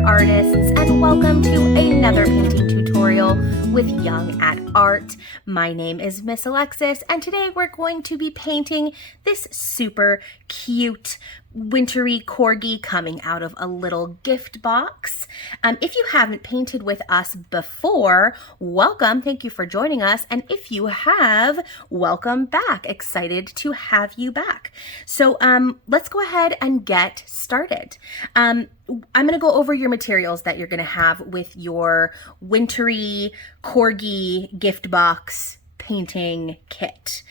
there, artists, and welcome to another painting tutorial with Young at Art. My name is Miss Alexis, and today we're going to be painting this super cute wintry corgi coming out of a little gift box. If you haven't painted with us before, welcome. Thank you for joining us. And if you have, welcome back. Excited to have you back. So let's go ahead and get started. I'm going to go over your materials that you're going to have with your wintry corgi gift box painting kit.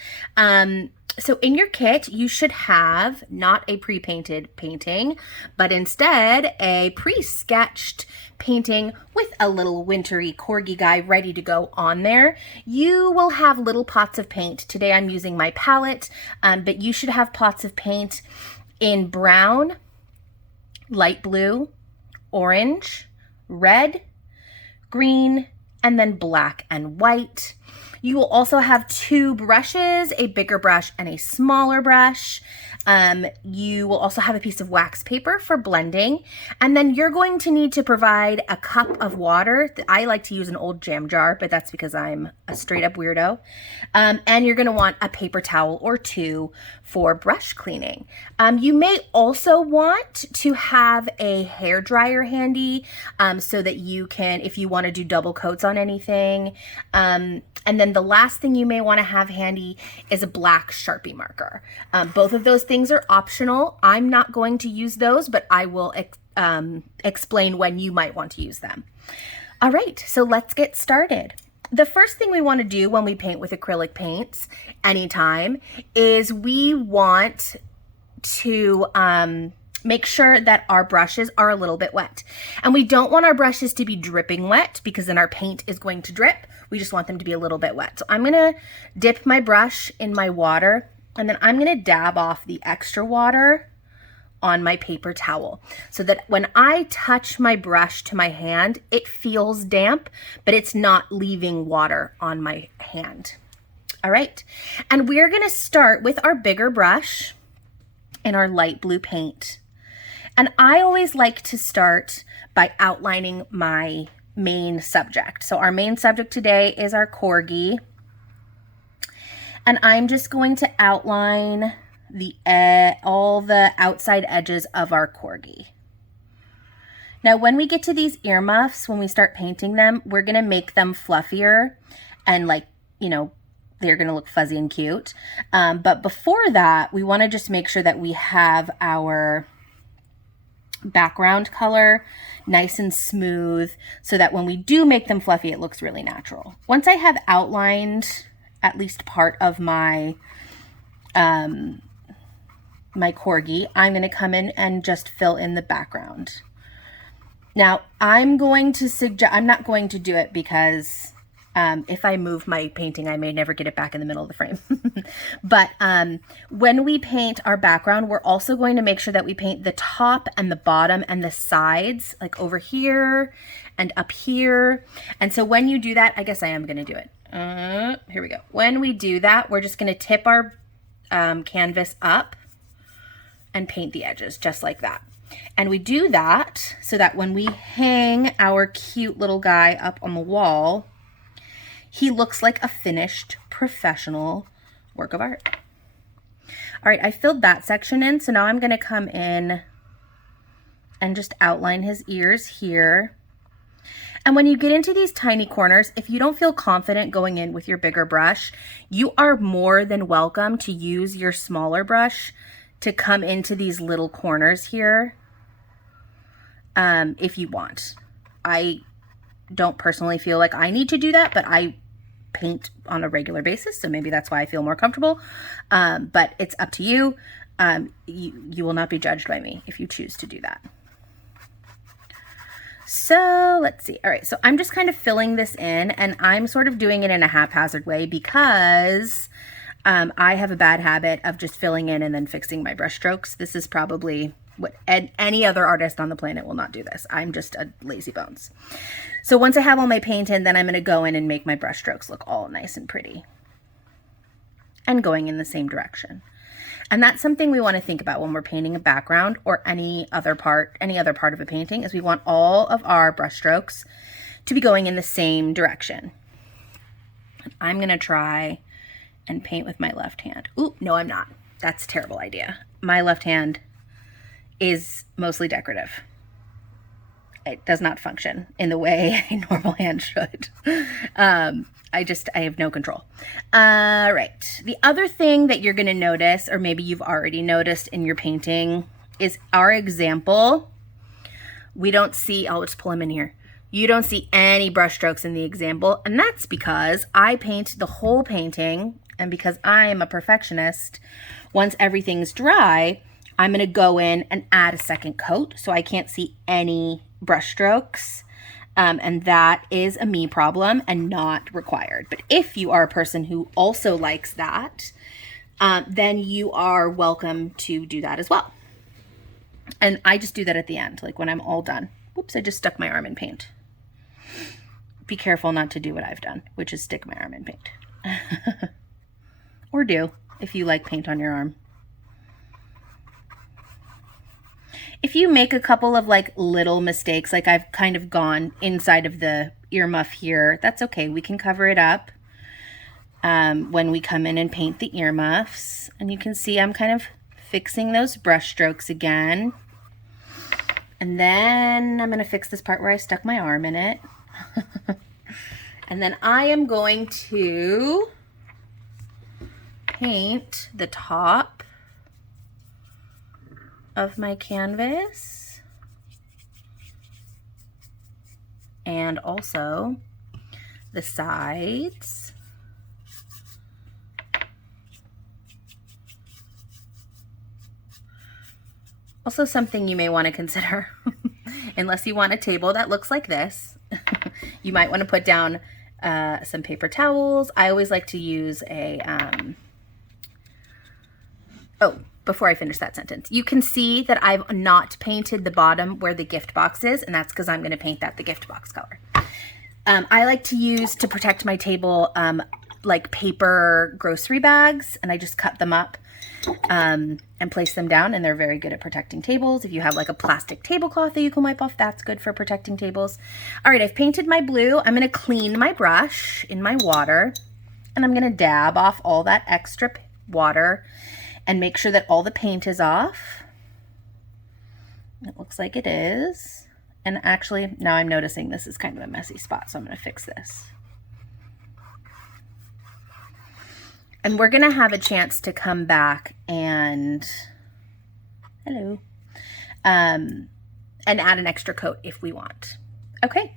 So in your kit, you should have not a pre-painted painting, but instead a pre-sketched painting with a little wintry corgi guy ready to go on there. You will have little pots of paint. Today I'm using my palette, but you should have pots of paint in brown, light blue, orange, red, green, and then black and white. You will also have two brushes, a bigger brush and a smaller brush. You will also have a piece of wax paper for blending. And then you're going to need to provide a cup of water. I like to use an old jam jar, but that's because I'm a straight up weirdo. And you're gonna want a paper towel or two for brush cleaning. You may also want to have a hair dryer handy so that you can, if you wanna do double coats on anything. And then the last thing you may want to have handy is a black Sharpie marker. Both of those things are optional. I'm not going to use those, but I will explain when you might want to use them. All right, so let's get started. The first thing we want to do when we paint with acrylic paints anytime is we want to make sure that our brushes are a little bit wet. And we don't want our brushes to be dripping wet because then our paint is going to drip. We just want them to be a little bit wet. So I'm gonna dip my brush in my water and then I'm gonna dab off the extra water on my paper towel so that when I touch my brush to my hand, it feels damp, but it's not leaving water on my hand. All right, and we're gonna start with our bigger brush and our light blue paint. And I always like to start by outlining my main subject. So our main subject today is our corgi. And I'm just going to outline all the outside edges of our corgi. Now, when we get to these earmuffs, when we start painting them, we're gonna make them fluffier and they're gonna look fuzzy and cute. But before that, we wanna just make sure that we have our background color nice and smooth so that when we do make them fluffy, it looks really natural. Once I have outlined at least part of my my corgi, I'm going to come in and just fill in the background. Now I'm going to suggest, I'm not going to do it because if I move my painting, I may never get it back in the middle of the frame. But when we paint our background, we're also going to make sure that we paint the top and the bottom and the sides, like over here and up here. And so when you do that, I guess I am going to do it. Here we go. When we do that, we're just going to tip our canvas up and paint the edges just like that. And we do that so that when we hang our cute little guy up on the wall, he looks like a finished professional work of art. All right, I filled that section in, so now I'm gonna come in and just outline his ears here. And when you get into these tiny corners, if you don't feel confident going in with your bigger brush, you are more than welcome to use your smaller brush to come into these little corners here if you want. I don't personally feel like I need to do that, but I paint on a regular basis, so maybe that's why I feel more comfortable. But it's up to you. You will not be judged by me if you choose to do that. So let's see. All right, so I'm just kind of filling this in, and I'm sort of doing it in a haphazard way because I have a bad habit of just filling in and then fixing my brush strokes. This is probably what any other artist on the planet will not do this. I'm just a lazy bones. So once I have all my paint in, then I'm going to go in and make my brush strokes look all nice and pretty and going in the same direction. And that's something we want to think about when we're painting a background or any other part of a painting, is we want all of our brush strokes to be going in the same direction. I'm going to try and paint with my left hand. Ooh, no, I'm not. That's a terrible idea. My left hand is mostly decorative. It does not function in the way a normal hand should. I have no control. All right. The other thing that you're going to notice, or maybe you've already noticed in your painting, is our example. We don't see, I'll just pull him in here. You don't see any brush strokes in the example, and that's because I paint the whole painting, and because I'm a perfectionist, once everything's dry, I'm going to go in and add a second coat, so I can't see any brush strokes. And that is a me problem and not required. But if you are a person who also likes that, then you are welcome to do that as well. And I just do that at the end, like when I'm all done. Whoops, I just stuck my arm in paint. Be careful not to do what I've done, which is stick my arm in paint. Or do, if you like paint on your arm. If you make a couple of like little mistakes, like I've kind of gone inside of the earmuff here, that's okay. We can cover it up when we come in and paint the earmuffs. And you can see I'm kind of fixing those brush strokes again. And then I'm going to fix this part where I stuck my arm in it. And then I am going to paint the top of my canvas and also the sides. Also, something you may want to consider, unless you want a table that looks like this, you might want to put down some paper towels. I always like to use a before I finish that sentence, you can see that I've not painted the bottom where the gift box is, and that's because I'm going to paint that the gift box color. I like to use, to protect my table, like paper grocery bags, and I just cut them up and place them down, and they're very good at protecting tables. If you have like a plastic tablecloth that you can wipe off, that's good for protecting tables. All right, I've painted my blue. I'm going to clean my brush in my water, and I'm going to dab off all that extra water and make sure that all the paint is off. It looks like it is. And actually, now I'm noticing this is kind of a messy spot, so I'm going to fix this. And we're going to have a chance to come back and, hello, and add an extra coat if we want. Okay.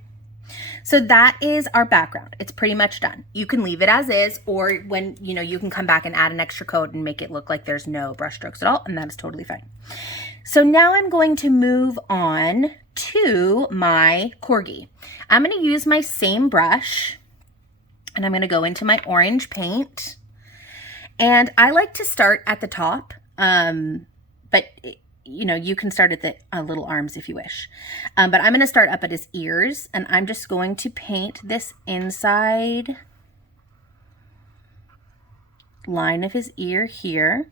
So that is our background. It's pretty much done. You can leave it as is, or when, you can come back and add an extra coat and make it look like there's no brush strokes at all, and that is totally fine. So now I'm going to move on to my Corgi. I'm going to use my same brush, and I'm going to go into my orange paint. And I like to start at the top, but you can start at the little arms if you wish. But I'm going to start up at his ears, and I'm just going to paint this inside line of his ear here.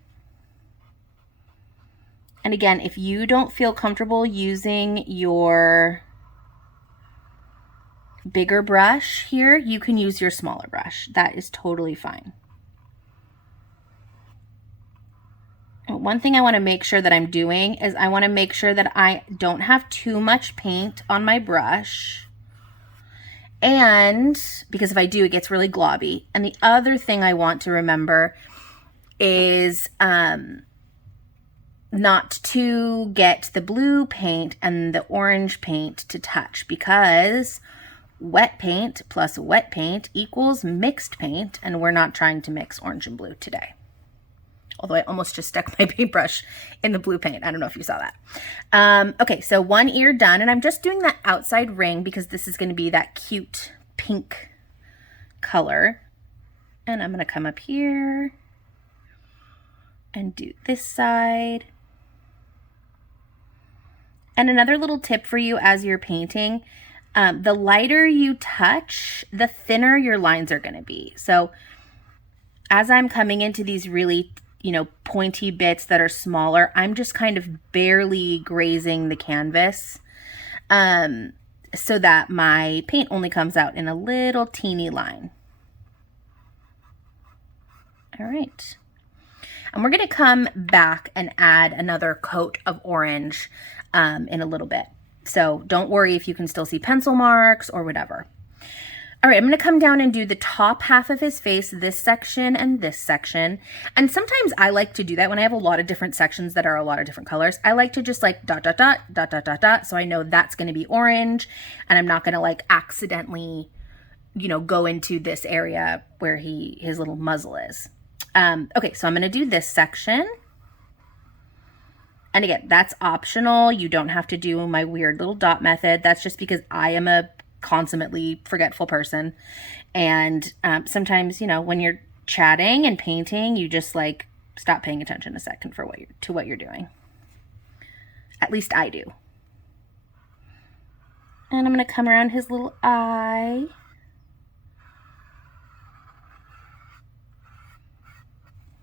And again, if you don't feel comfortable using your bigger brush here, you can use your smaller brush. That is totally fine. One thing I want to make sure that I'm doing is I want to make sure that I don't have too much paint on my brush. And because if I do, it gets really globby. And the other thing I want to remember is not to get the blue paint and the orange paint to touch, because wet paint plus wet paint equals mixed paint, and we're not trying to mix orange and blue today. Although I almost just stuck my paintbrush in the blue paint. I don't know if you saw that. Okay, so one ear done, and I'm just doing that outside ring because this is going to be that cute pink color. And I'm going to come up here and do this side. And another little tip for you as you're painting, the lighter you touch, the thinner your lines are going to be. So as I'm coming into these really you know, pointy bits that are smaller, I'm just kind of barely grazing the canvas so that my paint only comes out in a little teeny line. All right. And we're going to come back and add another coat of orange in a little bit. So don't worry if you can still see pencil marks or whatever. All right, I'm going to come down and do the top half of his face, this section and this section. And sometimes I like to do that when I have a lot of different sections that are a lot of different colors. I like to just like dot, dot, dot, dot, dot, dot, dot. So I know that's going to be orange and I'm not going to like accidentally, you know, go into this area where his little muzzle is. Okay, so I'm going to do this section. And again, that's optional. You don't have to do my weird little dot method. That's just because I am a consummately forgetful person. And sometimes, you know, when you're chatting and painting, you just like stop paying attention a second for what you're doing. At least I do. And I'm going to come around his little eye.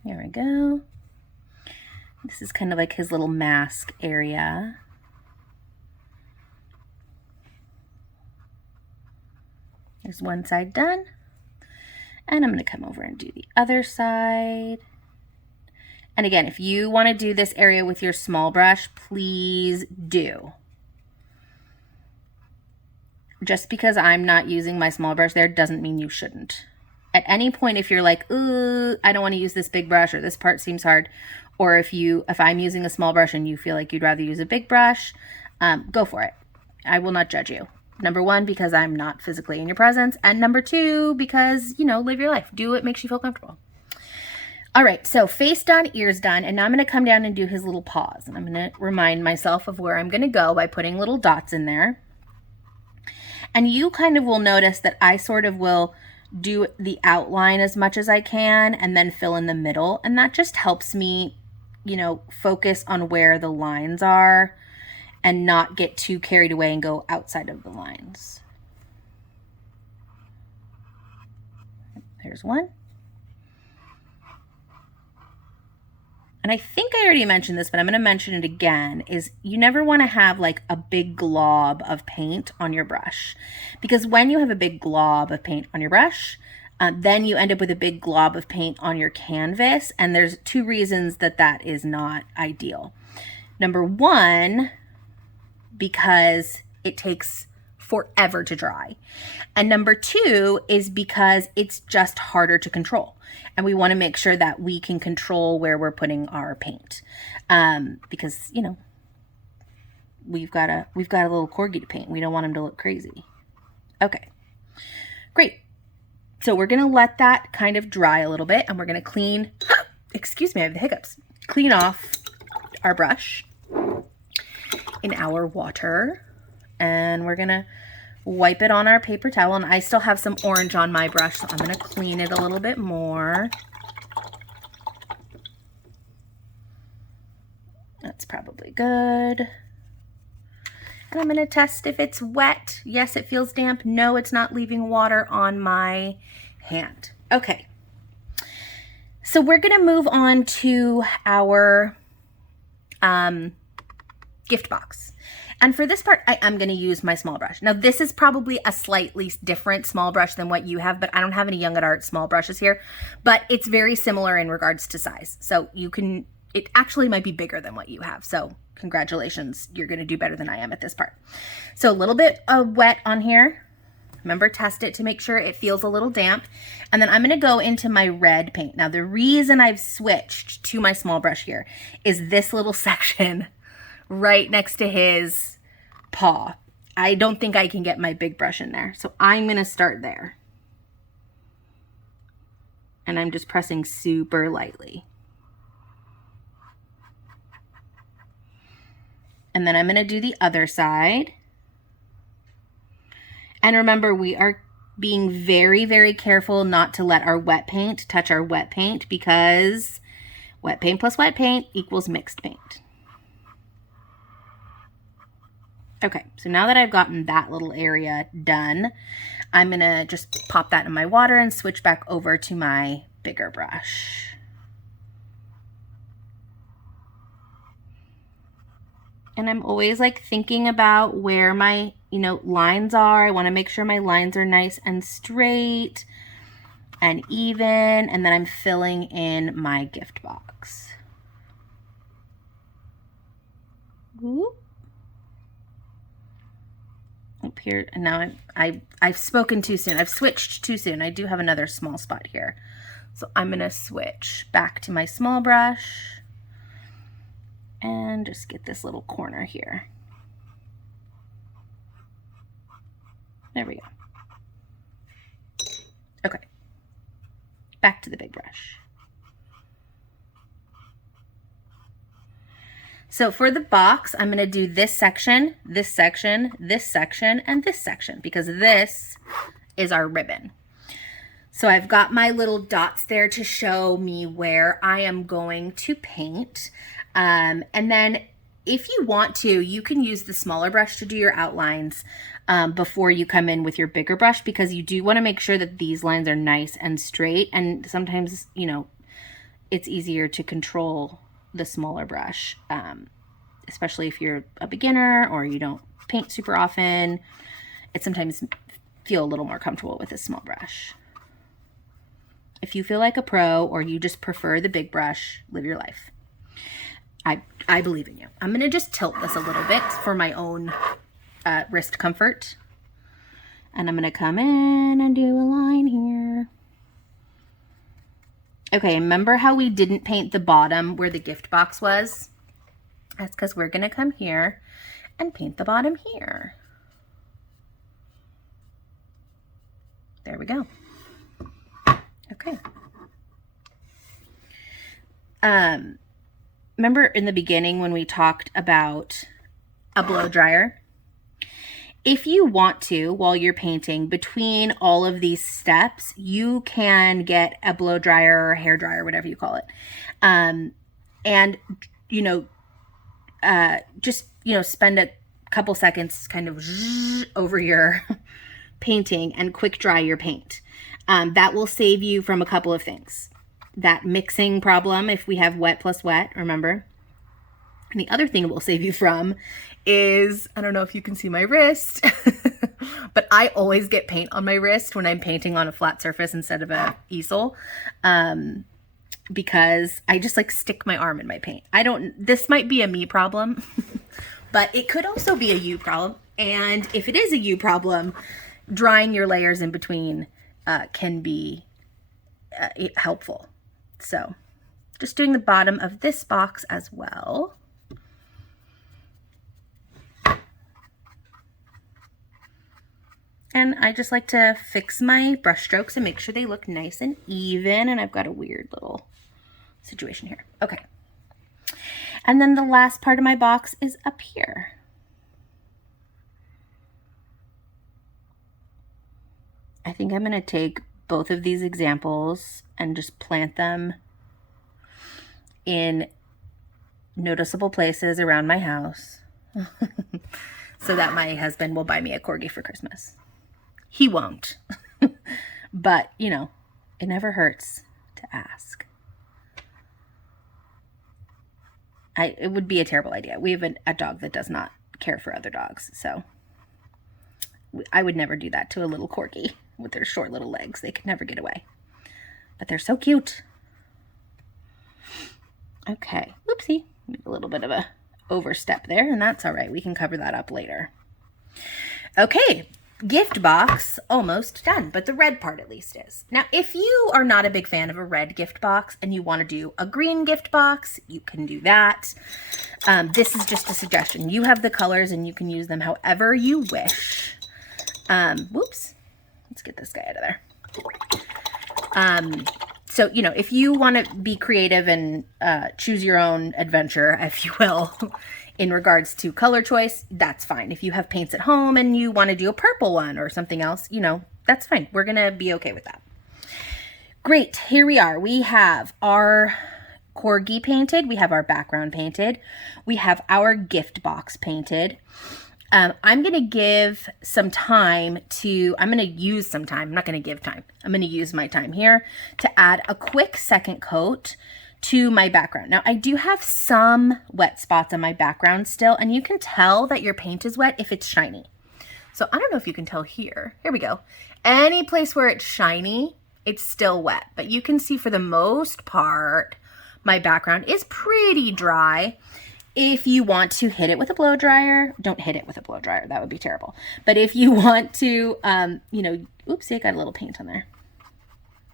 There we go. This is kind of like his little mask area. There's one side done. And I'm going to come over and do the other side. And again, if you want to do this area with your small brush, please do. Just because I'm not using my small brush there doesn't mean you shouldn't. At any point, if you're like, ooh, I don't want to use this big brush or this part seems hard, or if I'm using a small brush and you feel like you'd rather use a big brush, go for it. I will not judge you. Number one, because I'm not physically in your presence. And number two, because, you know, live your life. Do what makes you feel comfortable. All right, so face done, ears done. And now I'm going to come down and do his little paws. And I'm going to remind myself of where I'm going to go by putting little dots in there. And you kind of will notice that I sort of will do the outline as much as I can and then fill in the middle. And that just helps me, you know, focus on where the lines are and not get too carried away and go outside of the lines. There's one. And I think I already mentioned this, but I'm going to mention it again, is you never want to have like a big glob of paint on your brush. Because when you have a big glob of paint on your brush, then you end up with a big glob of paint on your canvas. And there's two reasons that that is not ideal. Number one, because it takes forever to dry. And number two is because it's just harder to control. And we want to make sure that we can control where we're putting our paint. Because, you know, we've got a little Corgi to paint. We don't want him to look crazy. Okay, great. So we're going to let that kind of dry a little bit and we're going to clean, excuse me, I have the hiccups, clean off our brush in our water. And we're going to wipe it on our paper towel. And I still have some orange on my brush, so I'm going to clean it a little bit more. That's probably good. And I'm going to test if it's wet. Yes, it feels damp. No, it's not leaving water on my hand. Okay. So we're going to move on to our gift box. And for this part, I am going to use my small brush. Now, this is probably a slightly different small brush than what you have, but I don't have any Young at Art small brushes here. But it's very similar in regards to size. So you can, it actually might be bigger than what you have. So congratulations, you're going to do better than I am at this part. So a little bit of wet on here. Remember, test it to make sure it feels a little damp. And then I'm going to go into my red paint. Now, the reason I've switched to my small brush here is this little section right next to his paw. I don't think I can get my big brush in there. So I'm going to start there. And I'm just pressing super lightly. And then I'm going to do the other side. And remember, we are being very, very careful not to let our wet paint touch our wet paint, because wet paint plus wet paint equals mixed paint. Okay, so now that I've gotten that little area done, I'm going to just pop that in my water and switch back over to my bigger brush. And I'm always like thinking about where my, lines are. I want to make sure my lines are nice and straight and even. And then I'm filling in my gift box. Whoop. Up here, and now I've spoken too soon. I've switched too soon. I do have another small spot here. So I'm gonna switch back to my small brush and just get this little corner here. There we go. Okay, back to the big brush. So for the box, I'm going to do this section, this section, this section, and this section, because this is our ribbon. So I've got my little dots there to show me where I am going to paint. And then if you want to, you can use the smaller brush to do your outlines before you come in with your bigger brush, because you do want to make sure that these lines are nice and straight. And sometimes, it's easier to control the smaller brush, especially if you're a beginner or you don't paint super often. It sometimes feel a little more comfortable with a small brush. If you feel like a pro or you just prefer the big brush, live your life. I believe in you. I'm gonna just tilt this a little bit for my own wrist comfort. And I'm gonna come in and do a line here. Okay, remember how we didn't paint the bottom where the gift box was? That's because we're gonna come here and paint the bottom here. There we go. Okay. Remember in the beginning when we talked about a blow dryer? If you want to, while you're painting, between all of these steps, you can get a blow dryer or hair dryer, whatever you call it. And, just, spend a couple seconds kind of over your painting and quick dry your paint. That will save you from a couple of things. That mixing problem, if we have wet plus wet, remember? And the other thing it will save you from is, I don't know if you can see my wrist, but I always get paint on my wrist when I'm painting on a flat surface instead of a easel, because I just stick my arm in my paint. This might be a me problem, but it could also be a you problem. And if it is a you problem, drying your layers in between can be helpful. So just doing the bottom of this box as well. And I just like to fix my brush strokes and make sure they look nice and even. And I've got a weird little situation here. Okay. And then the last part of my box is up here. I think I'm going to take both of these examples and just plant them in noticeable places around my house so that my husband will buy me a Corgi for Christmas. He won't, but it never hurts to ask. It would be a terrible idea. We have a dog that does not care for other dogs, so I would never do that to a little Corgi with their short little legs. They could never get away, but they're so cute. Okay, whoopsie, a little bit of a overstep there, and that's all right. We can cover that up later. Okay, gift box almost done, but the red part at least is. Now, if you are not a big fan of a red gift box and you want to do a green gift box, you can do that. This is just a suggestion. You have the colors and you can use them however you wish. Whoops. Let's get this guy out of there. So, if you want to be creative and choose your own adventure, if you will, in regards to color choice, that's fine. If you have paints at home and you want to do a purple one or something else, that's fine. We're going to be okay with that. Great. Here we are. We have our Corgi painted. We have our background painted. We have our gift box painted. I'm going to give some time I'm going to use some time. I'm not going to give time. I'm going to use my time here to add a quick second coat to my background. Now I do have some wet spots on my background still, and you can tell that your paint is wet if it's shiny. So I don't know if you can tell here. Here we go. Any place where it's shiny, it's still wet, but you can see for the most part, my background is pretty dry. If you want to hit it with a blow dryer, don't hit it with a blow dryer. That would be terrible. But if you want to, you know, oopsie, I got a little paint on there.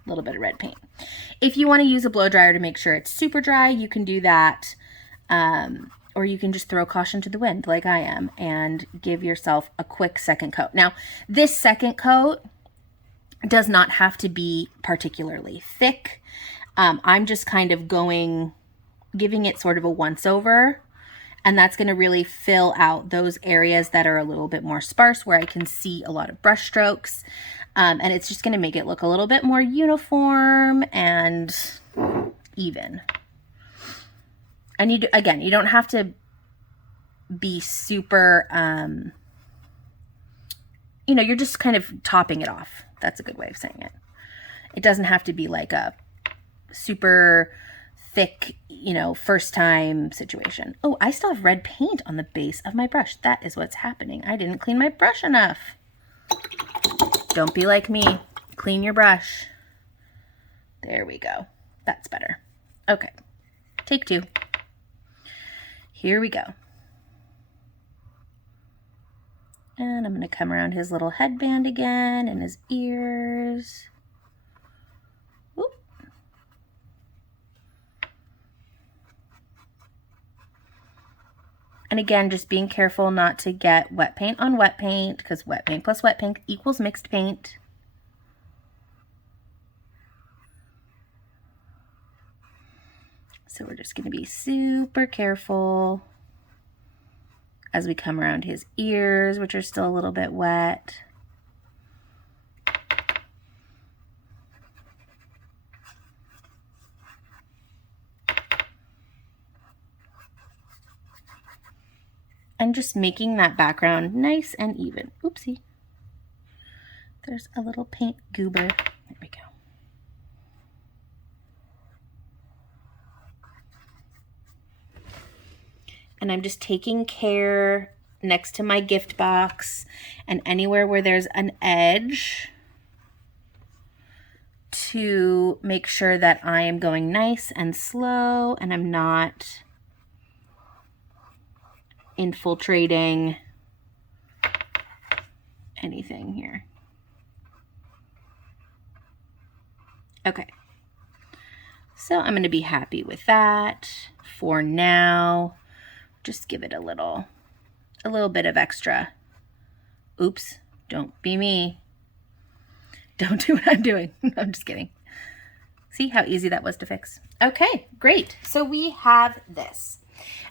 A little bit of red paint. If you want to use a blow dryer to make sure it's super dry, you can do that. Or you can just throw caution to the wind like I am and give yourself a quick second coat. Now, this second coat does not have to be particularly thick. I'm just kind of giving it sort of a once over, and that's going to really fill out those areas that are a little bit more sparse where I can see a lot of brush strokes. And it's just going to make it look a little bit more uniform and even. And you don't have to be super, you know, you're just kind of topping it off. That's a good way of saying it. It doesn't have to be like a super thick, you know, first time situation. Oh, I still have red paint on the base of my brush. That is what's happening. I didn't clean my brush enough. Don't be like me. Clean your brush. There we go. That's better. Okay. Take two. Here we go. And I'm going to come around his little headband again and his ears. Whoop. And again, just being careful not to get wet paint on wet paint, because wet paint plus wet paint equals mixed paint. So we're just going to be super careful as we come around his ears, which are still a little bit wet. And just making that background nice and even. Oopsie. There's a little paint goober. There we go. And I'm just taking care next to my gift box and anywhere where there's an edge to make sure that I am going nice and slow and I'm not infiltrating anything here. Okay. So I'm going to be happy with that for now. Just give it a little bit of extra. Oops, don't be me. Don't do what I'm doing. I'm just kidding. See how easy that was to fix? Okay, great. So we have this.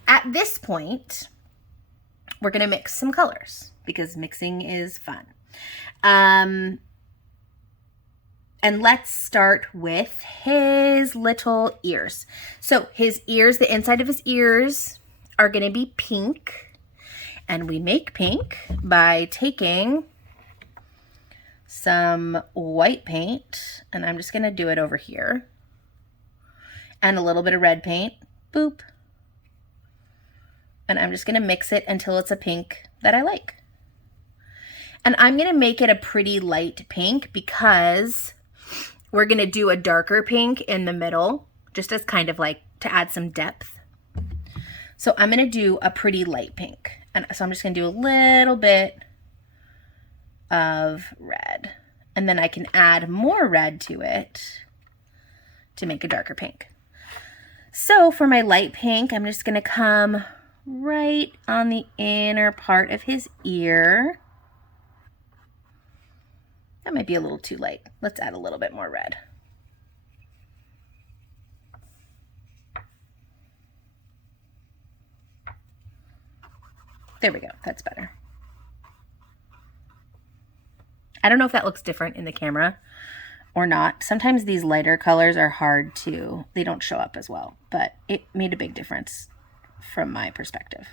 At this point, we're going to mix some colors because mixing is fun. And let's start with his little ears. So his ears, the inside of his ears are going to be pink, and we make pink by taking some white paint, and I'm just going to do it over here, and a little bit of red paint, boop, and I'm just going to mix it until it's a pink that I like. And I'm going to make it a pretty light pink because we're going to do a darker pink in the middle, just as kind of like to add some depth. So I'm going to do a pretty light pink. And so I'm just going to do a little bit of red. And then I can add more red to it to make a darker pink. So for my light pink, I'm just going to come right on the inner part of his ear. That might be a little too light. Let's add a little bit more red. There we go. That's better. I don't know if that looks different in the camera or not. Sometimes these lighter colors are hard to, they don't show up as well, but it made a big difference from my perspective.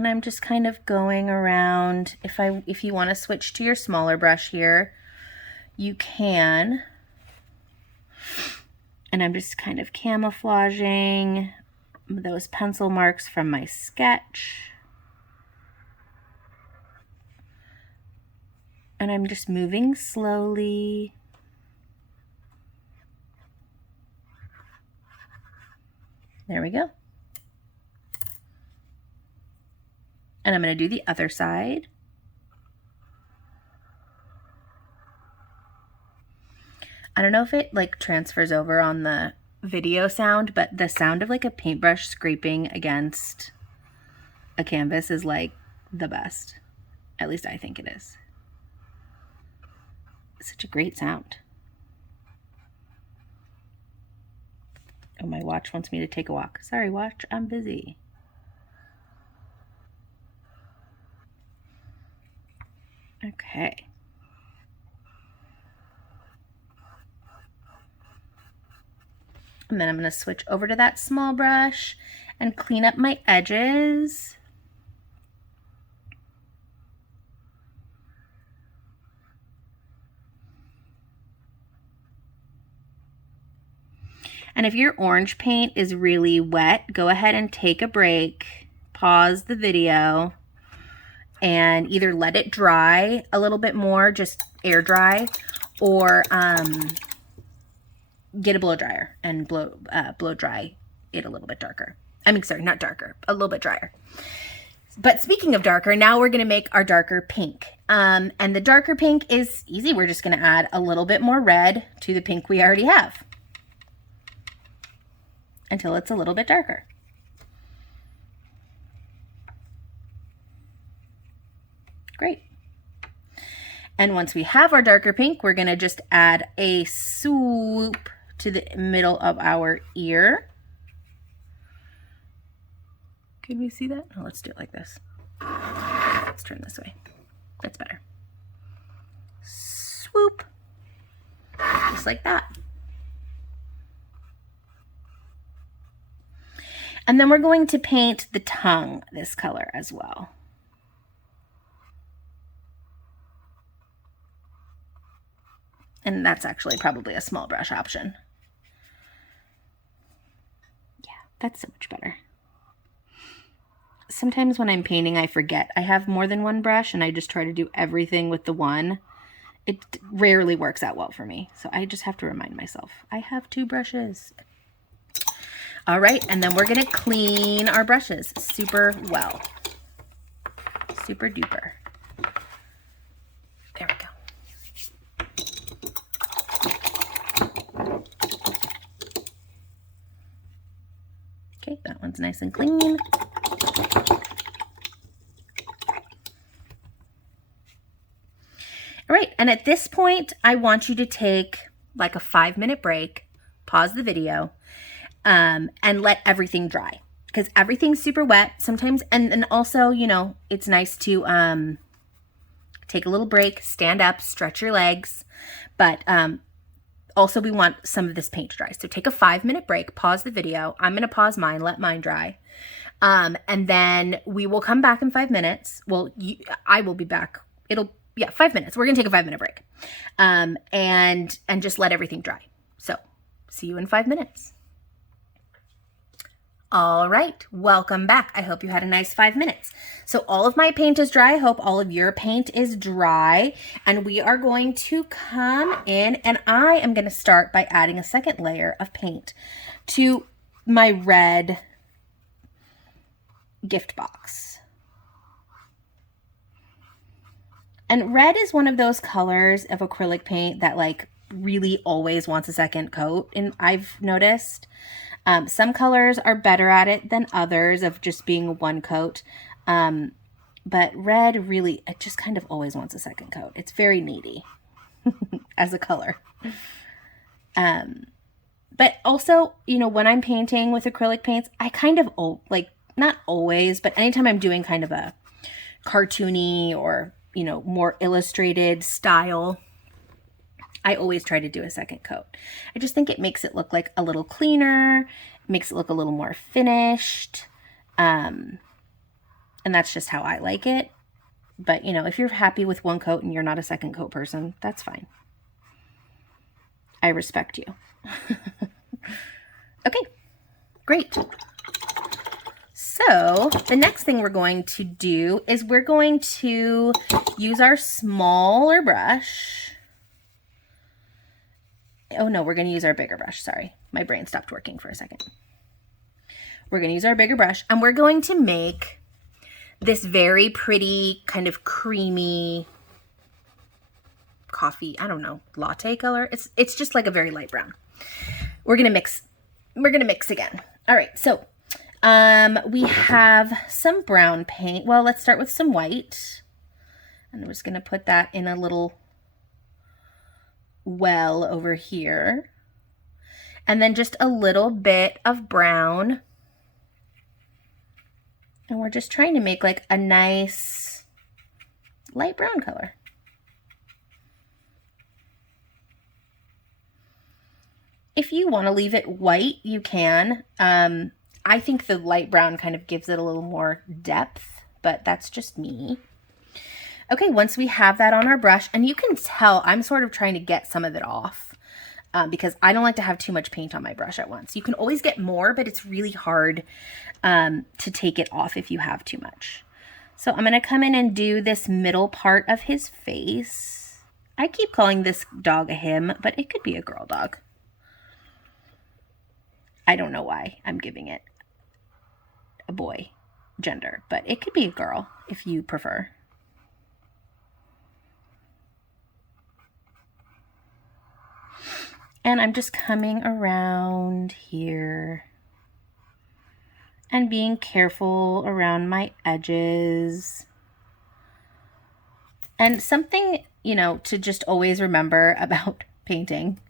And I'm just kind of going around. If you want to switch to your smaller brush here, you can. And I'm just kind of camouflaging those pencil marks from my sketch. And I'm just moving slowly. There we go. And I'm going to do the other side. I don't know if it like transfers over on the video sound, but the sound of like a paintbrush scraping against a canvas is like the best. At least I think it is. It's such a great sound. Oh, my watch wants me to take a walk. Sorry, watch, I'm busy. Okay. And then I'm going to switch over to that small brush and clean up my edges. And if your orange paint is really wet, go ahead and take a break, pause the video, and either let it dry a little bit more, just air dry, or get a blow dryer and blow dry it a little bit darker. I mean, sorry, not darker, a little bit drier. But speaking of darker, now we're going to make our darker pink. And the darker pink is easy. We're just going to add a little bit more red to the pink we already have until it's a little bit darker. Great. And once we have our darker pink, we're going to just add a swoop to the middle of our ear. Can we see that? Oh, let's do it like this. Let's turn this way. That's better. Swoop. Just like that. And then we're going to paint the tongue this color as well. And that's actually probably a small brush option. Yeah, that's so much better. Sometimes when I'm painting, I forget I have more than one brush and I just try to do everything with the one. It rarely works out well for me. So I just have to remind myself, I have 2 brushes. All right, and then we're gonna clean our brushes super well. Super duper. There we go. Okay, that one's nice and clean. All right, and at this point, I want you to take like a 5-minute break, pause the video, and let everything dry because everything's super wet sometimes. And also, you know, it's nice to take a little break, stand up, stretch your legs. But also we want some of this paint to dry. So take a 5-minute break, pause the video. I'm going to pause mine, let mine dry. And then we will come back in 5 minutes. Well, I will be back. 5 minutes. We're going to take a 5-minute break. And just let everything dry. So see you in 5 minutes. All right, welcome back. I hope you had a nice 5 minutes. So all of my paint is dry. I hope all of your paint is dry. And we are going to come in and I am going to start by adding a second layer of paint to my red gift box. And red is one of those colors of acrylic paint that like really always wants a second coat. And I've noticed some colors are better at it than others of just being one coat. But red really, it just kind of always wants a second coat. It's very needy as a color. But also, you know, when I'm painting with acrylic paints, I kind of, like, not always, but anytime I'm doing kind of a cartoony or, you know, more illustrated style, I always try to do a second coat. I just think it makes it look like a little cleaner, makes it look a little more finished. And that's just how I like it. But, you know, if you're happy with one coat and you're not a second coat person, that's fine. I respect you. Okay, great. So the next thing we're going to do is we're going to use our smaller brush. Oh no, we're going to use our bigger brush. Sorry, my brain stopped working for a second. We're going to use our bigger brush and we're going to make this very pretty kind of creamy coffee, I don't know, latte color. It's just like a very light brown. We're going to mix again. All right. So, we have some brown paint. Well, let's start with some white. And I'm just going to put that in a little well over here. And then just a little bit of brown. And we're just trying to make like a nice light brown color. If you want to leave it white, you can. I think the light brown kind of gives it a little more depth, but that's just me. Okay, once we have that on our brush, and you can tell I'm sort of trying to get some of it off because I don't like to have too much paint on my brush at once. You can always get more, but it's really hard to take it off if you have too much. So I'm going to come in and do this middle part of his face. I keep calling this dog a him, but it could be a girl dog. I don't know why I'm giving it a boy gender, but it could be a girl if you prefer. And I'm just coming around here and being careful around my edges. And something, you know, to just always remember about painting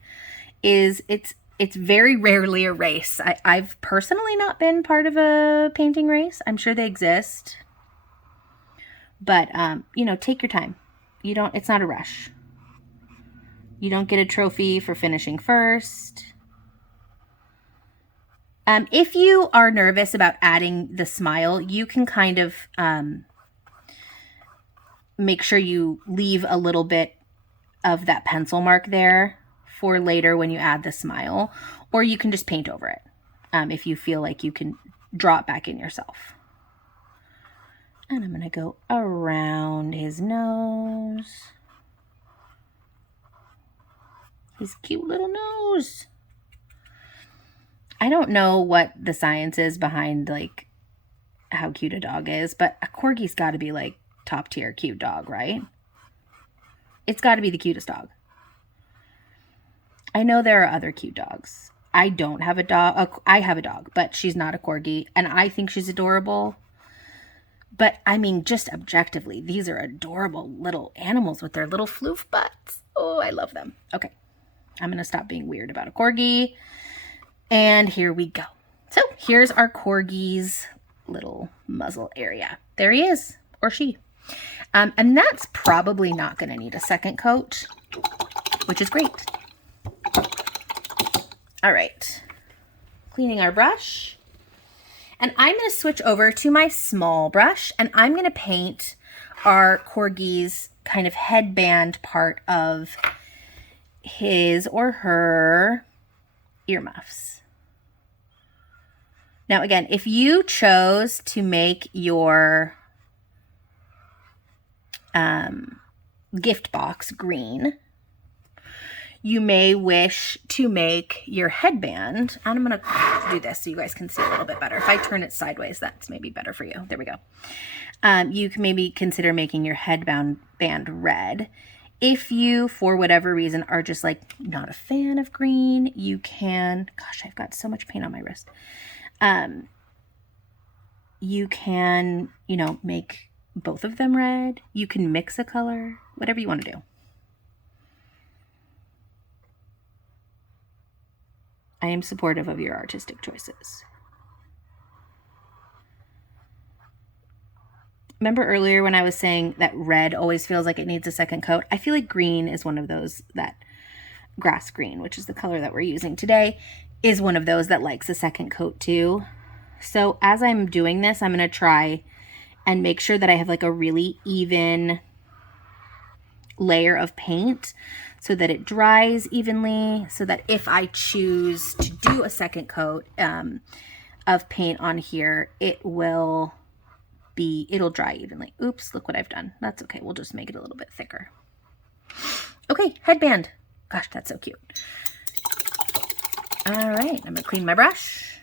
is it's very rarely a race. I've personally not been part of a painting race. I'm sure they exist. But, you know, take your time. It's not a rush. You don't get a trophy for finishing first. If you are nervous about adding the smile, you can kind of make sure you leave a little bit of that pencil mark there for later when you add the smile, or you can just paint over it if you feel like you can draw it back in yourself. And I'm going to go around his nose. His cute little nose. I don't know what the science is behind like how cute a dog is, but a Corgi's got to be like top tier cute dog, right? It's got to be the cutest dog. I know there are other cute dogs. I don't have a dog. I have a dog, but she's not a Corgi, and I think she's adorable. But, I mean, just objectively, these are adorable little animals with their little floof butts. Oh, I love them. Okay, I'm going to stop being weird about a Corgi, and here we go. So, here's our Corgi's little muzzle area. There he is, or she. And that's probably not going to need a second coat, which is great. All right, cleaning our brush. And I'm going to switch over to my small brush, and I'm going to paint our Corgi's kind of headband part of his or her earmuffs. Now, again, if you chose to make your gift box green, you may wish to make your headband, and I'm going to do this so you guys can see a little bit better. If I turn it sideways, that's maybe better for you. There we go. You can maybe consider making your headband red. If you, for whatever reason, are just like not a fan of green, you can, gosh, I've got so much paint on my wrist. You can, you know, make both of them red. You can mix a color, whatever you want to do. I am supportive of your artistic choices. Remember earlier when I was saying that red always feels like it needs a second coat? I feel like green is one of those, that grass green, which is the color that we're using today, is one of those that likes a second coat too. So as I'm doing this, I'm going to try and make sure that I have like a really even layer of paint so that it dries evenly, so that if I choose to do a second coat of paint on here, it'll dry evenly. Oops, look what I've done. That's okay. We'll just make it a little bit thicker. Okay, headband. Gosh, that's so cute. All right, I'm gonna clean my brush,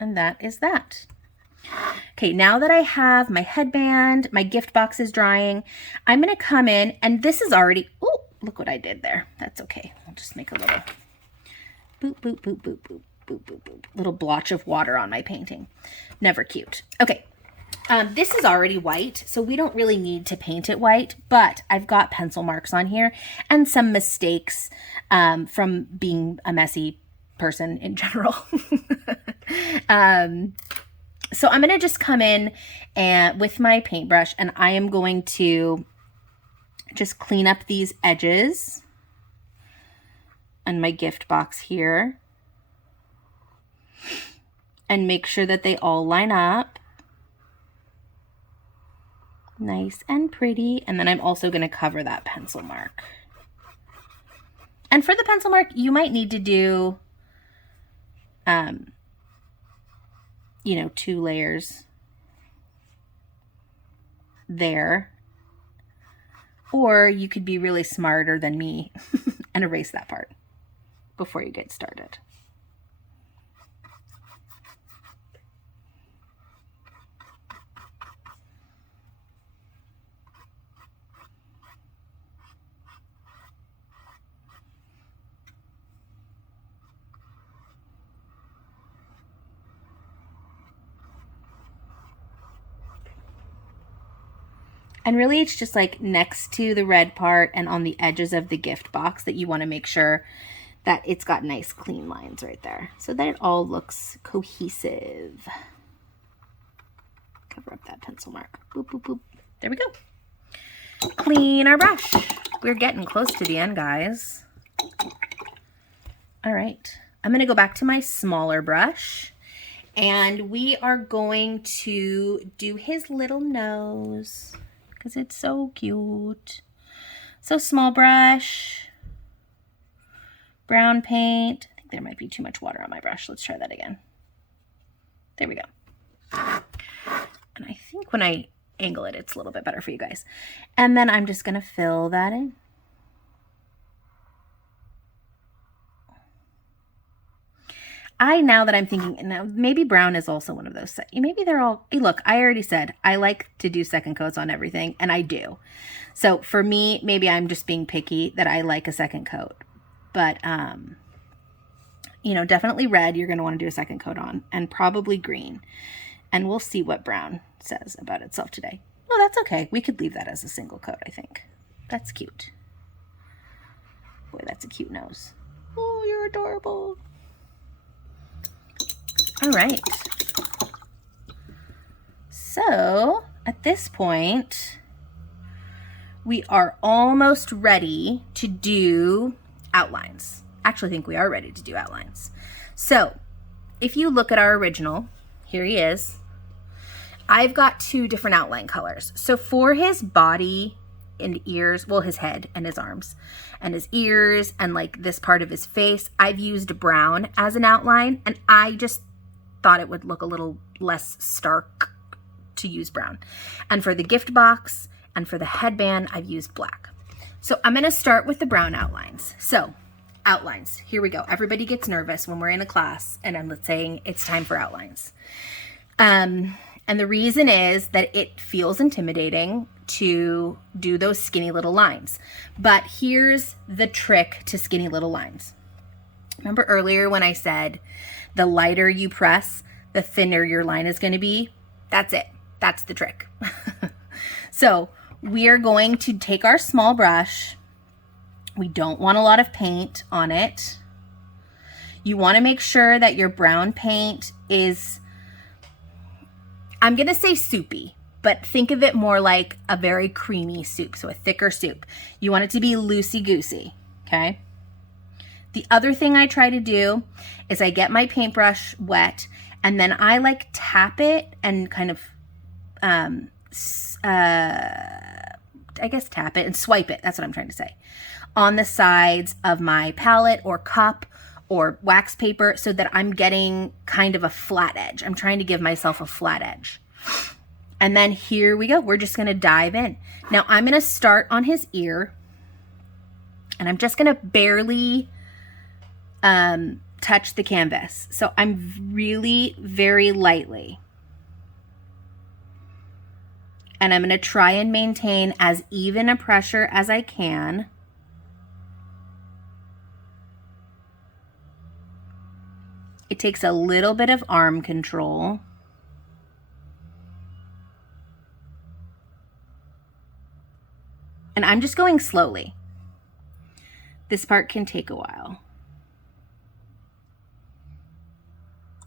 and that is that. Okay, now that I have my headband, my gift box is drying, I'm gonna come in, and this is already, oh, look what I did there. That's okay. I'll just make a little boop, boop, boop, boop, boop, boop, boop, boop, little blotch of water on my painting. Never cute. Okay, this is already white, so we don't really need to paint it white, but I've got pencil marks on here and some mistakes from being a messy person in general. So I'm going to just come in and with my paintbrush, and I am going to just clean up these edges on my gift box here and make sure that they all line up nice and pretty. And then I'm also going to cover that pencil mark. And for the pencil mark, you might need to do, you know, 2 layers there. Or you could be really smarter than me and erase that part before you get started. And really it's just like next to the red part and on the edges of the gift box that you want to make sure that it's got nice clean lines right there so that it all looks cohesive. Cover up that pencil mark. Boop, boop, boop. There we go. Clean our brush. We're getting close to the end, guys. All right. I'm going to go back to my smaller brush, and we are going to do his little nose, because it's so cute. So small brush, brown paint. I think there might be too much water on my brush. Let's try that again. There we go. And I think when I angle it, it's a little bit better for you guys. And then I'm just gonna fill that in. Now that I'm thinking, now maybe brown is also one of those. Maybe they're all, hey, look, I already said I like to do second coats on everything, and I do. So for me, maybe I'm just being picky that I like a second coat. But, you know, definitely red you're going to want to do a second coat on, and probably green. And we'll see what brown says about itself today. Oh, that's okay. We could leave that as a single coat, I think. That's cute. Boy, that's a cute nose. Oh, you're adorable. All right. So at this point, we are almost ready to do outlines. Actually, I think we are ready to do outlines. So if you look at our original, here he is. I've got 2 different outline colors. So for his body and ears, well, his head and his arms and his ears and like this part of his face, I've used brown as an outline, and I just thought it would look a little less stark to use brown. And for the gift box and for the headband, I've used black. So I'm going to start with the brown outlines. So outlines, here we go. Everybody gets nervous when we're in a class and I'm saying it's time for outlines. And the reason is that it feels intimidating to do those skinny little lines. But here's the trick to skinny little lines. Remember earlier when I said the lighter you press, the thinner your line is going to be? That's it. That's the trick. So we are going to take our small brush. We don't want a lot of paint on it. You want to make sure that your brown paint is, I'm going to say soupy, but think of it more like a very creamy soup, so a thicker soup. You want it to be loosey-goosey, okay? The other thing I try to do is I get my paintbrush wet, and then I like tap it and kind of I guess tap it and swipe it. That's what I'm trying to say. On the sides of my palette or cup or wax paper so that I'm getting kind of a flat edge. I'm trying to give myself a flat edge. And then here we go. We're just going to dive in. Now I'm going to start on his ear and I'm just going to barely touch the canvas. So I'm really very lightly. And I'm going to try and maintain as even a pressure as I can. It takes a little bit of arm control. And I'm just going slowly. This part can take a while.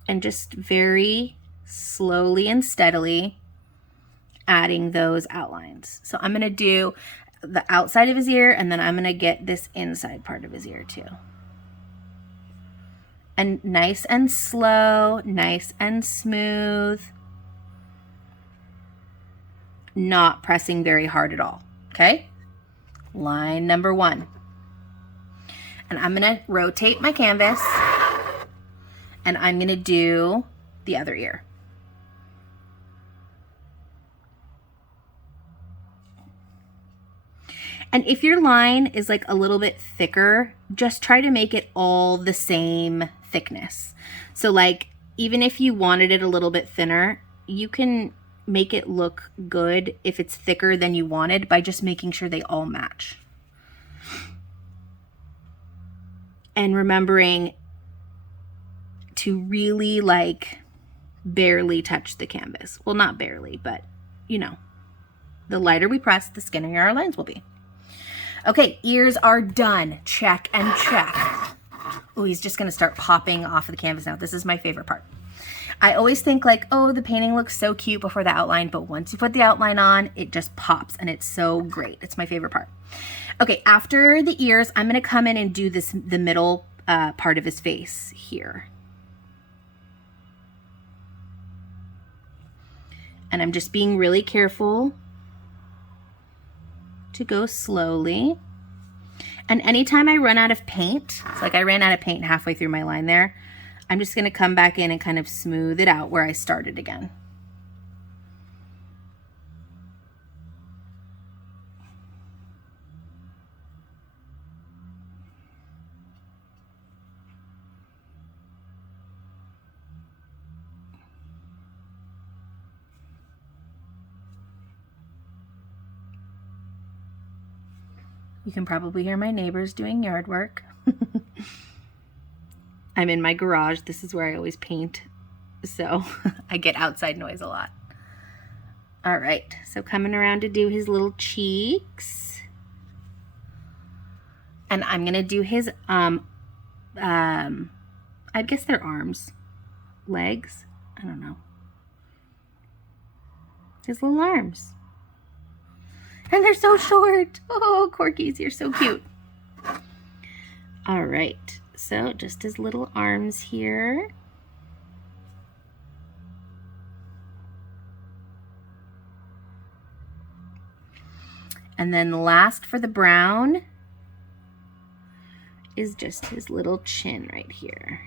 And just very slowly and steadily adding those outlines. So I'm going to do the outside of his ear and then I'm going to get this inside part of his ear too. And nice and slow, nice and smooth. Not pressing very hard at all, okay? Line number 1. And I'm going to rotate my canvas and I'm going to do the other ear. And if your line is like a little bit thicker, just try to make it all the same thickness. So like, even if you wanted it a little bit thinner, you can make it look good if it's thicker than you wanted by just making sure they all match. And remembering to really like barely touch the canvas. Well, not barely, but you know, the lighter we press, the skinnier our lines will be. Okay, ears are done. Check and check. Oh, he's just gonna start popping off of the canvas now. This is my favorite part. I always think like, oh, the painting looks so cute before the outline, but once you put the outline on, it just pops and it's so great. It's my favorite part. Okay, after the ears, I'm gonna come in and do the middle part of his face here. And I'm just being really careful to go slowly. And anytime I run out of paint, it's like I ran out of paint halfway through my line there, I'm just gonna come back in and kind of smooth it out where I started again. You can probably hear my neighbors doing yard work. I'm in my garage. This is where I always paint, so I get outside noise a lot. All right, so coming around to do his little cheeks. And I'm gonna do his, I guess they're arms, legs, I don't know. His little arms. And they're so short. Oh, Corgis, you're so cute. All right, so just his little arms here. And then last for the brown is just his little chin right here.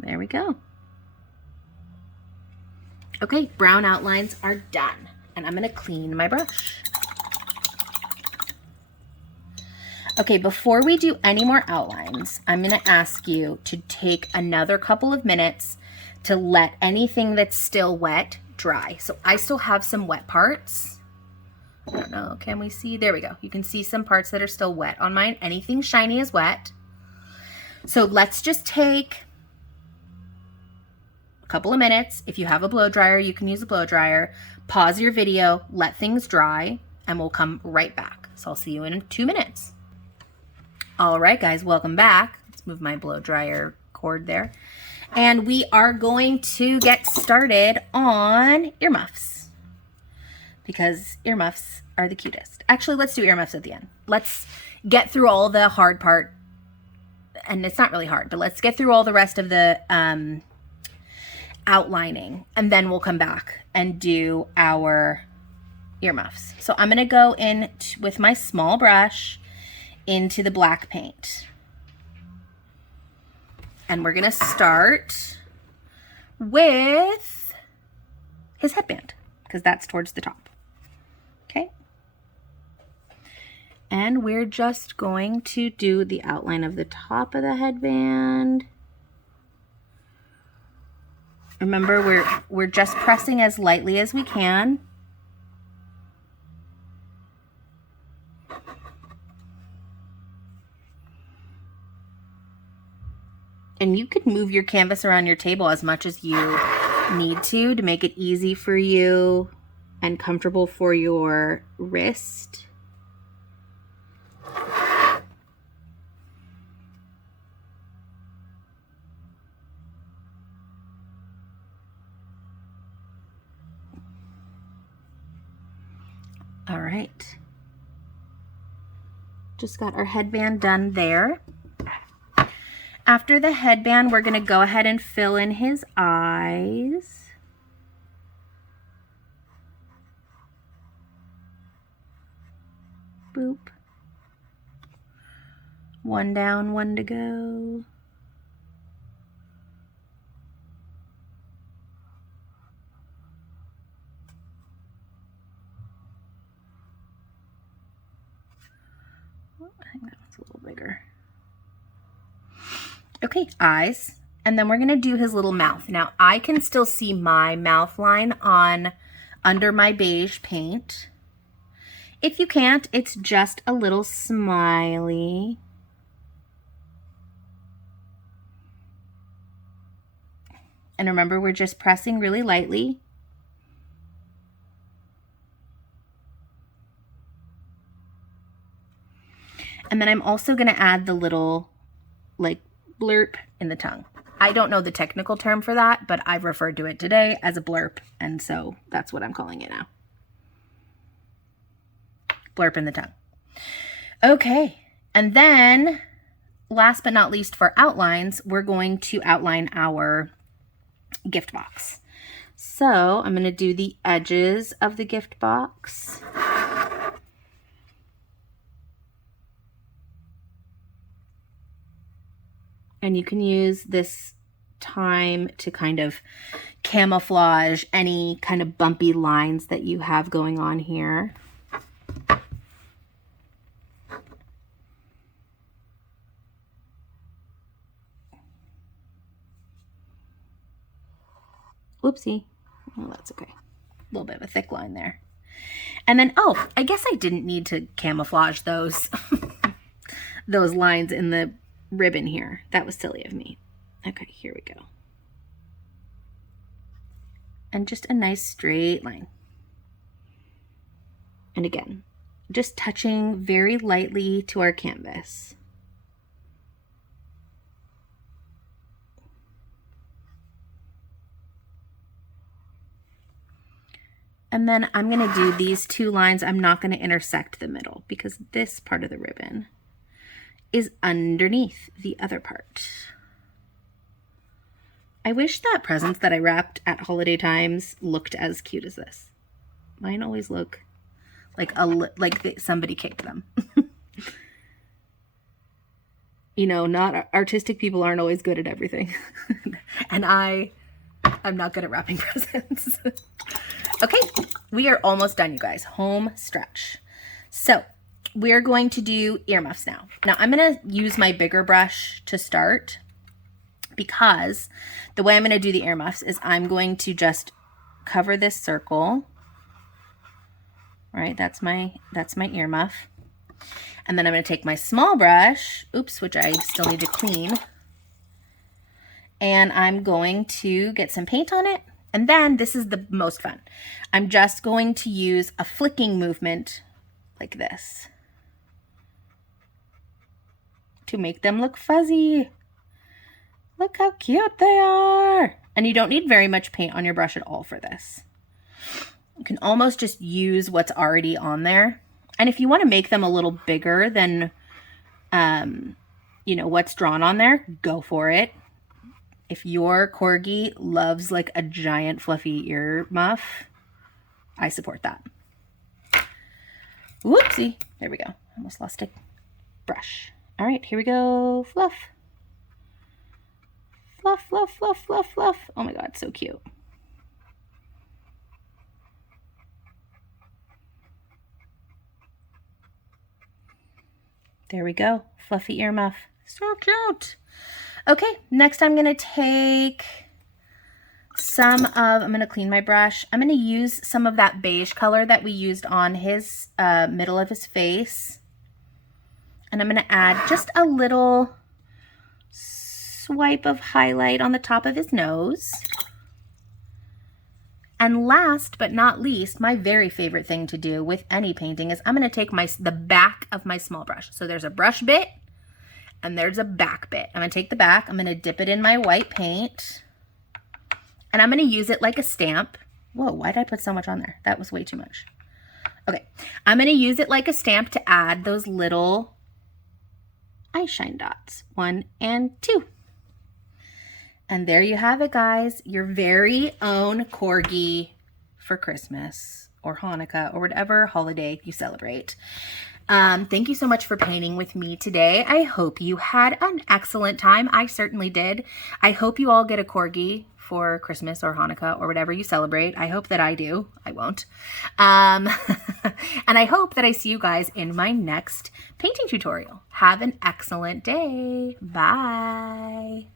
There we go. Okay, brown outlines are done. And I'm gonna clean my brush. Okay, before we do any more outlines, I'm gonna ask you to take another couple of minutes to let anything that's still wet dry. So I still have some wet parts. I don't know, can we see? There we go. You can see some parts that are still wet on mine. Anything shiny is wet. So let's just take a couple of minutes. If you have a blow dryer, you can use a blow dryer. Pause your video, let things dry, and we'll come right back. So I'll see you in 2 minutes. All right, guys, welcome back. Let's move my blow dryer cord there. And we are going to get started on earmuffs because earmuffs are the cutest. Actually, let's do earmuffs at the end. Let's get through all the hard part. And it's not really hard, but let's get through all the rest of the outlining, and then we'll come back and do our earmuffs. So I'm gonna go in with my small brush into the black paint. And we're gonna start with his headband, because that's towards the top. Okay. And we're just going to do the outline of the top of the headband. Remember, we're just pressing as lightly as we can. And you could move your canvas around your table as much as you need to make it easy for you and comfortable for your wrist. All right. Just got our headband done there. After the headband, we're going to go ahead and fill in his eyes. Boop. One down, one to go. I think that one's a little bigger. Okay, eyes. And then we're gonna do his little mouth. Now I can still see my mouth line under my beige paint. If you can't, it's just a little smiley. And remember, we're just pressing really lightly. And then I'm also gonna add the little, like, blurb in the tongue. I don't know the technical term for that, but I've referred to it today as a blurb, and so that's what I'm calling it now. Blurb in the tongue. Okay, and then last but not least for outlines, we're going to outline our gift box. So I'm going to do the edges of the gift box. And you can use this time to kind of camouflage any kind of bumpy lines that you have going on here. Oopsie. Oh, that's okay. A little bit of a thick line there. And then, oh, I guess I didn't need to camouflage those, those lines in the ribbon here. That was silly of me. Okay, here we go. And just a nice straight line. And again, just touching very lightly to our canvas. And then I'm going to do these two lines. I'm not going to intersect the middle because this part of the ribbon is underneath the other part. I wish that presents that I wrapped at holiday times looked as cute as this. Mine always look like somebody kicked them. You know, not artistic people aren't always good at everything. And I'm not good at wrapping presents. Okay, we are almost done, you guys. Home stretch. So we're going to do earmuffs now. Now I'm going to use my bigger brush to start because the way I'm going to do the earmuffs is I'm going to just cover this circle. Right, that's my earmuff. And then I'm going to take my small brush, oops, which I still need to clean. And I'm going to get some paint on it. And then this is the most fun. I'm just going to use a flicking movement like this to make them look fuzzy. Look how cute they are. And you don't need very much paint on your brush at all for this. You can almost just use what's already on there. And if you want to make them a little bigger than, you know, what's drawn on there, go for it. If your Corgi loves like a giant fluffy ear muff, I support that. Whoopsie. There we go. Almost lost a brush. All right, here we go. Fluff. Fluff, fluff, fluff, fluff, fluff. Oh my God, so cute. There we go. Fluffy ear muff. So cute. Okay, next I'm going to take I'm going to clean my brush. I'm going to use some of that beige color that we used on his middle of his face. And I'm going to add just a little swipe of highlight on the top of his nose. And last but not least, my very favorite thing to do with any painting is I'm going to take the back of my small brush. So there's a brush bit and there's a back bit. I'm going to take the back, I'm going to dip it in my white paint, and I'm going to use it like a stamp. Whoa, why did I put so much on there? That was way too much. Okay, I'm going to use it like a stamp to add those little eye shine dots, 1 and 2. And there you have it, guys, your very own Corgi for Christmas or Hanukkah or whatever holiday you celebrate. Thank you so much for painting with me today. I hope you had an excellent time. I certainly did. I hope you all get a Corgi for Christmas or Hanukkah or whatever you celebrate. I hope that I do. I won't. And I hope that I see you guys in my next painting tutorial. Have an excellent day. Bye.